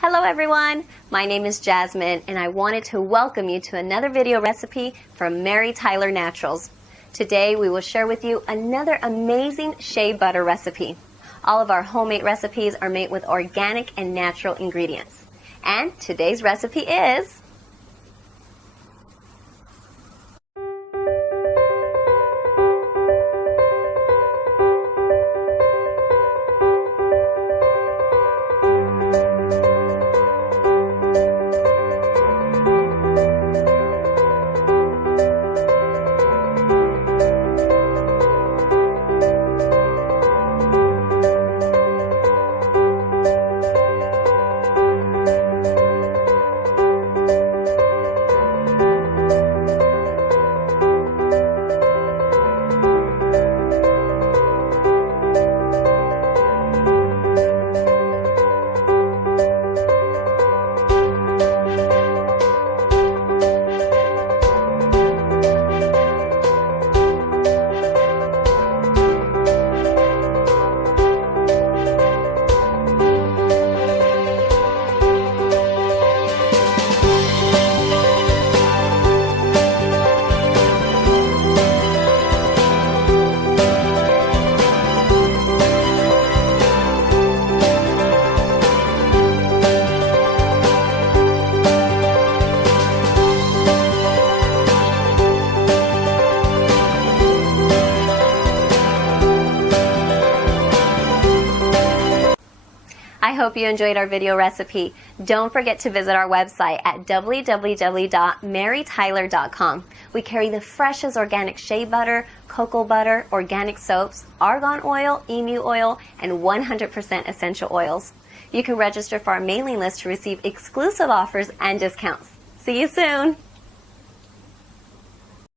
Hello everyone, my name is Jasmine and I wanted to welcome you to another video recipe from Mary Tylor Naturals. Today we will share with you another amazing shea butter recipe. All of our homemade recipes are made with organic and natural ingredients. And today's recipe is I hope you enjoyed our video recipe. Don't forget to visit our website at www.marytylor.com. We carry the freshest organic shea butter, cocoa butter, organic soaps, argan oil, emu oil, and 100% essential oils. You can register for our mailing list to receive exclusive offers and discounts. See you soon!